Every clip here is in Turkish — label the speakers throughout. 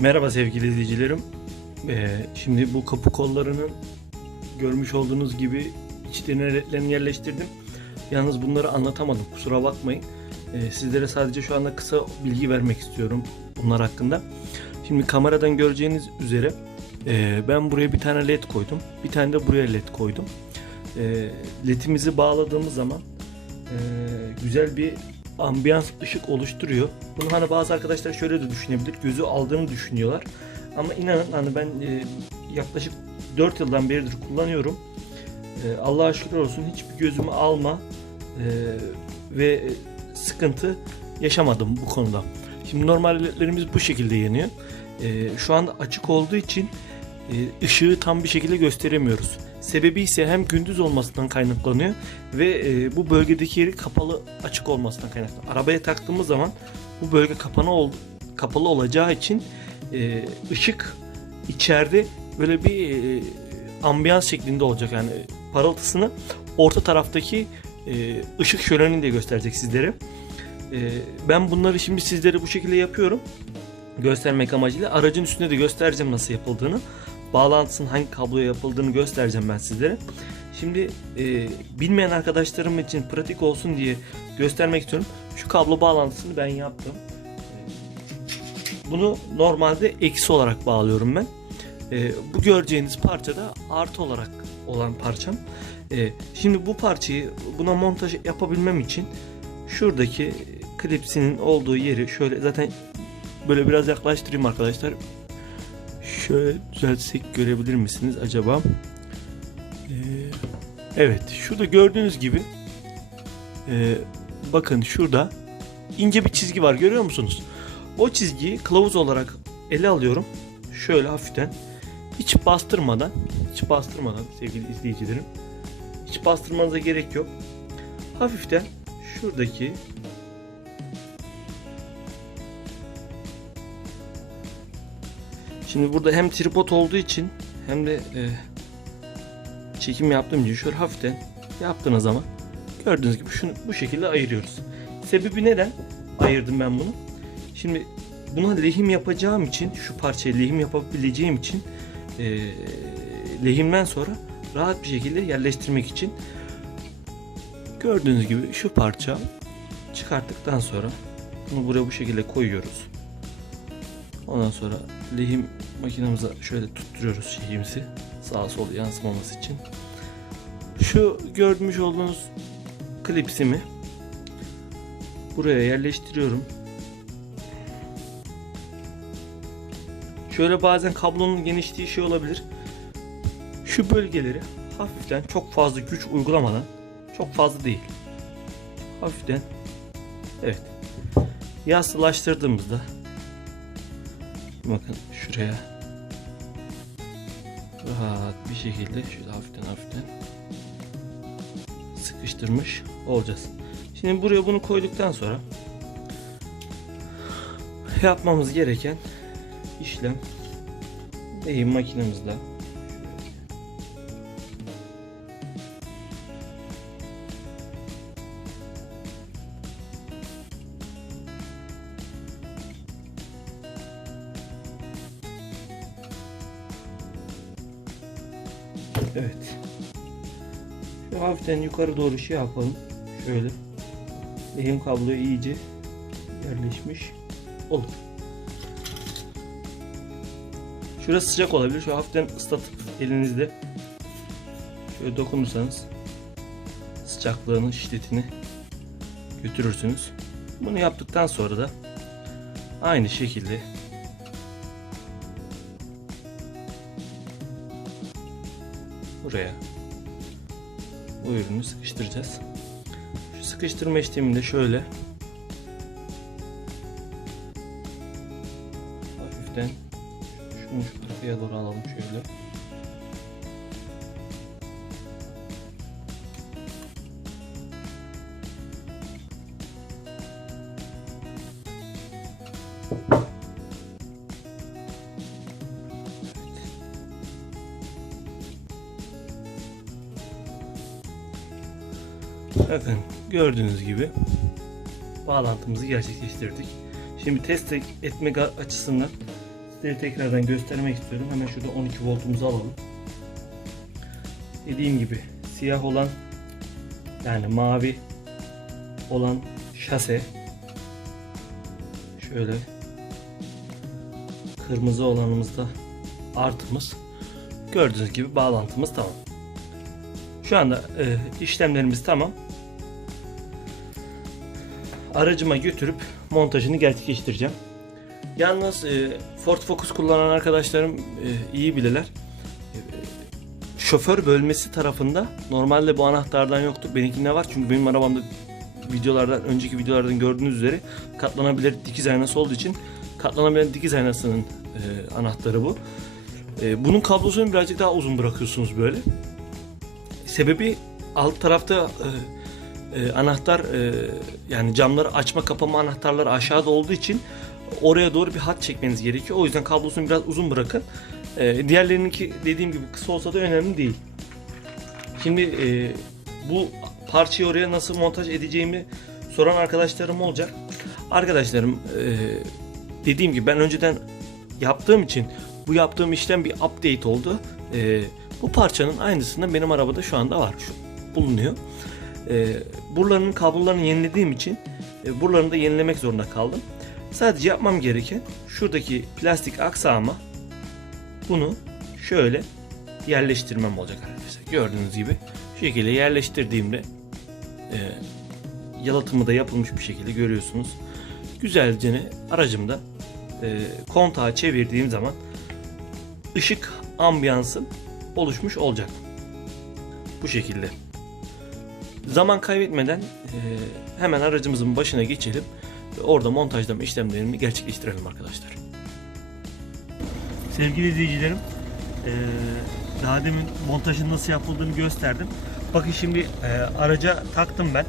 Speaker 1: Merhaba sevgili izleyicilerim. Ee, şimdi bu kapı kollarının görmüş olduğunuz gibi içlerine ledlerini yerleştirdim. Yalnız bunları anlatamadım kusura bakmayın. Ee, sizlere sadece şu anda kısa bilgi vermek istiyorum bunlar hakkında. Şimdi kameradan göreceğiniz üzere e, ben buraya bir tane led koydum. Bir tane de buraya led koydum. E, ledimizi bağladığımız zaman e, güzel bir ambiyans ışık oluşturuyor. Bunu hani bazı arkadaşlar şöyle de düşünebilir. Gözü aldığını düşünüyorlar. Ama inanın hani ben e, yaklaşık 4 yıldan beridir kullanıyorum. E, Allah'a şükür olsun hiçbir gözümü alma e, ve sıkıntı yaşamadım bu konuda. Şimdi normal ledlerimiz bu şekilde yanıyor. E, şu anda açık olduğu için e, ışığı tam bir şekilde gösteremiyoruz. Sebebi ise hem gündüz olmasından kaynaklanıyor ve e, bu bölgedeki yeri kapalı açık olmasından kaynaklanıyor. Arabaya taktığımız zaman bu bölge kapalı ol, kapalı olacağı için e, ışık içeride böyle bir e, ambiyans şeklinde olacak yani parıltısını orta taraftaki e, ışık şölenini de gösterecek sizlere. E, ben bunları şimdi sizlere bu şekilde yapıyorum göstermek amacıyla aracın üstünde de göstereceğim nasıl yapıldığını bağlantısının hangi kabloya yapıldığını göstereceğim ben sizlere. Şimdi e, bilmeyen arkadaşlarım için pratik olsun diye göstermek istiyorum. Şu kablo bağlantısını ben yaptım. Bunu normalde eksi olarak bağlıyorum ben. E, bu göreceğiniz parça da artı olarak olan parçam. E, şimdi bu parçayı buna montaj yapabilmem için şuradaki klipsinin olduğu yeri şöyle zaten böyle biraz yaklaştırayım arkadaşlar. Şöyle düzeltsek görebilir misiniz acaba? Ee, evet, şurada gördüğünüz gibi e, bakın şurada ince bir çizgi var görüyor musunuz? O çizgiyi kılavuz olarak ele alıyorum. Şöyle hafiften hiç bastırmadan, hiç bastırmadan sevgili izleyicilerim. Hiç bastırmanıza gerek yok. Hafiften şuradaki Şimdi burada hem tripod olduğu için hem de e, çekim yaptığım için şöyle hafiften yaptığınız zaman gördüğünüz gibi şunu bu şekilde ayırıyoruz. Sebebi neden ayırdım ben bunu? Şimdi buna lehim yapacağım için şu parçayı lehim yapabileceğim için e, lehimden sonra rahat bir şekilde yerleştirmek için gördüğünüz gibi şu parça çıkarttıktan sonra bunu buraya bu şekilde koyuyoruz. Ondan sonra lehim makinemize şöyle tutturuyoruz şeyimizi sağa sola yansımaması için. Şu görmüş olduğunuz klipsimi buraya yerleştiriyorum. Şöyle bazen kablonun genişliği şey olabilir. Şu bölgeleri hafiften çok fazla güç uygulamadan çok fazla değil. Hafiften evet yassılaştırdığımızda bakın şuraya rahat bir şekilde şöyle hafiften hafiften sıkıştırmış olacağız. Şimdi buraya bunu koyduktan sonra yapmamız gereken işlem lehim makinemizde Evet. Şu hafiften yukarı doğru şey yapalım. Şöyle. Lehim kabloyu iyice yerleşmiş olur. Şurası sıcak olabilir. Şu hafiften ıslatıp elinizde şöyle dokunursanız sıcaklığını, şiddetini götürürsünüz. Bunu yaptıktan sonra da aynı şekilde buraya bu ürünü sıkıştıracağız. Şu sıkıştırma işleminde şöyle hafiften şunu şu arkaya doğru alalım şöyle. Bakın gördüğünüz gibi bağlantımızı gerçekleştirdik. Şimdi test etmek açısından Sizlere tekrardan göstermek istiyorum. Hemen şurada 12 voltumuzu alalım. Dediğim gibi siyah olan yani mavi olan şase şöyle kırmızı olanımızda artımız gördüğünüz gibi bağlantımız tamam. Şu anda e, işlemlerimiz tamam. Aracıma götürüp montajını gerçekleştireceğim. Yalnız e, Ford Focus kullanan arkadaşlarım e, iyi bilirler. E, şoför bölmesi tarafında normalde bu anahtardan yoktu. Benimkinde var çünkü benim arabamda videolardan önceki videolardan gördüğünüz üzere katlanabilir dikiz aynası olduğu için katlanabilen dikiz aynasının e, anahtarı bu. E, bunun kablosunu birazcık daha uzun bırakıyorsunuz böyle. Sebebi alt tarafta e, e, anahtar e, yani camları açma kapama anahtarları aşağıda olduğu için oraya doğru bir hat çekmeniz gerekiyor. O yüzden kablosunu biraz uzun bırakın. E, diğerlerininki dediğim gibi kısa olsa da önemli değil. Şimdi e, bu parçayı oraya nasıl montaj edeceğimi soran arkadaşlarım olacak. Arkadaşlarım e, dediğim gibi ben önceden yaptığım için bu yaptığım işlem bir update oldu. E, bu parçanın aynısında benim arabada şu anda var. Şu bulunuyor. E, buralarının kablolarını yenilediğim için e, buralarını da yenilemek zorunda kaldım. Sadece yapmam gereken şuradaki plastik aksama bunu şöyle yerleştirmem olacak arkadaşlar. Gördüğünüz gibi şu şekilde yerleştirdiğimde e, yalıtımı da yapılmış bir şekilde görüyorsunuz. Güzelce aracımda e, kontağı çevirdiğim zaman ışık ambiyansım oluşmuş olacak. Bu şekilde. Zaman kaybetmeden e, hemen aracımızın başına geçelim ve orada montajlama işlemlerimi gerçekleştirelim arkadaşlar. Sevgili izleyicilerim, e, daha demin montajın nasıl yapıldığını gösterdim. Bakın şimdi e, araca taktım ben.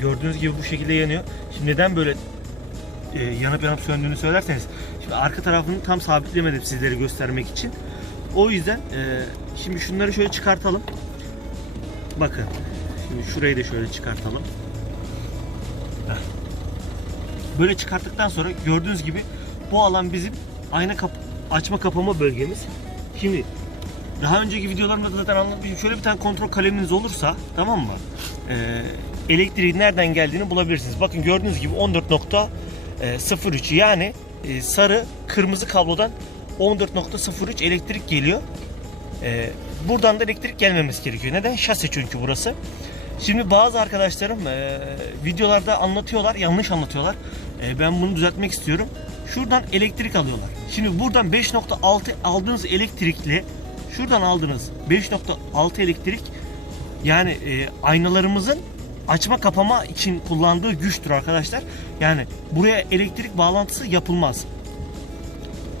Speaker 1: Gördüğünüz gibi bu şekilde yanıyor. Şimdi neden böyle yanıp yanıp söndüğünü söylerseniz. Şimdi arka tarafını tam sabitlemedim sizlere göstermek için. O yüzden şimdi şunları şöyle çıkartalım. Bakın. Şimdi şurayı da şöyle çıkartalım. Böyle çıkarttıktan sonra gördüğünüz gibi bu alan bizim ayna kap açma kapama bölgemiz. Şimdi daha önceki videolarımda da zaten anlatmışım. Şöyle bir tane kontrol kaleminiz olursa tamam mı? Ee, elektriğin nereden geldiğini bulabilirsiniz. Bakın gördüğünüz gibi 14.03 yani e, sarı kırmızı kablodan 14.03 elektrik geliyor. Ee, buradan da elektrik gelmemesi gerekiyor. Neden? Şase çünkü burası. Şimdi bazı arkadaşlarım e, videolarda anlatıyorlar, yanlış anlatıyorlar. E, ben bunu düzeltmek istiyorum. Şuradan elektrik alıyorlar. Şimdi buradan 5.6 aldığınız elektrikle şuradan aldığınız 5.6 elektrik yani e, aynalarımızın açma kapama için kullandığı güçtür arkadaşlar. Yani buraya elektrik bağlantısı yapılmaz.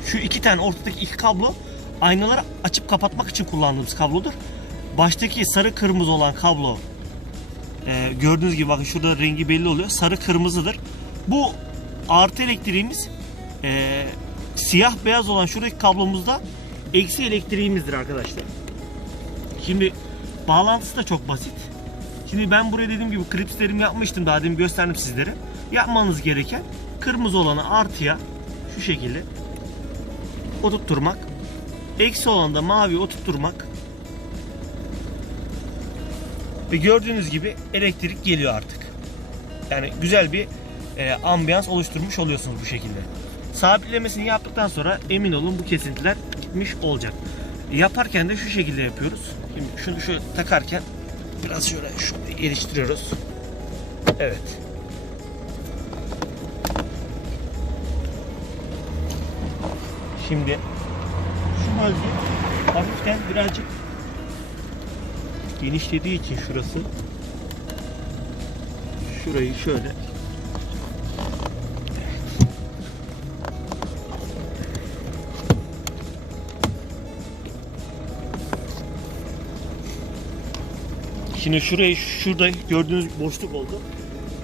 Speaker 1: Şu iki tane ortadaki iki kablo aynaları açıp kapatmak için kullandığımız kablodur. Baştaki sarı kırmızı olan kablo e, gördüğünüz gibi bakın şurada rengi belli oluyor. Sarı kırmızıdır. Bu artı elektriğimiz e, siyah beyaz olan şuradaki kablomuzda eksi elektriğimizdir arkadaşlar. Şimdi bağlantısı da çok basit. Şimdi ben buraya dediğim gibi klipslerimi yapmıştım daha demin gösterdim sizlere. Yapmanız gereken kırmızı olanı artıya şu şekilde oturtturmak. Eksi olan da mavi oturtturmak. Ve gördüğünüz gibi elektrik geliyor artık. Yani güzel bir e, ambiyans oluşturmuş oluyorsunuz bu şekilde. Sabitlemesini yaptıktan sonra emin olun bu kesintiler gitmiş olacak. Yaparken de şu şekilde yapıyoruz. Şimdi şunu şöyle takarken biraz şöyle şöyle geliştiriyoruz. Evet. Şimdi şu bölge hafiften birazcık genişlediği için şurası. Şurayı şöyle. Şimdi şurayı şurada gördüğünüz boşluk oldu.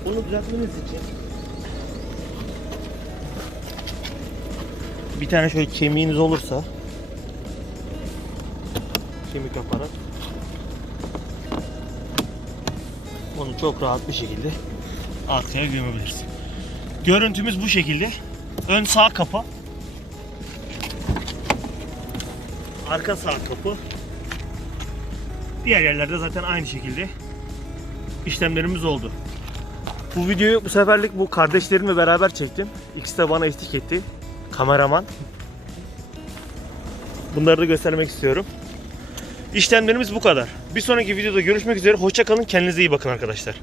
Speaker 1: Onu düzeltmeniz için bir tane şöyle kemiğiniz olursa kemik aparat onu çok rahat bir şekilde arkaya gömebiliriz. Görüntümüz bu şekilde. Ön sağ kapa.
Speaker 2: arka sağ kapı. Diğer yerlerde zaten aynı şekilde işlemlerimiz oldu. Bu videoyu bu seferlik bu kardeşlerimle beraber çektim. İkisi de bana eşlik etti. Kameraman. Bunları da göstermek istiyorum. İşlemlerimiz bu kadar. Bir sonraki videoda görüşmek üzere. Hoşça kalın. Kendinize iyi bakın arkadaşlar.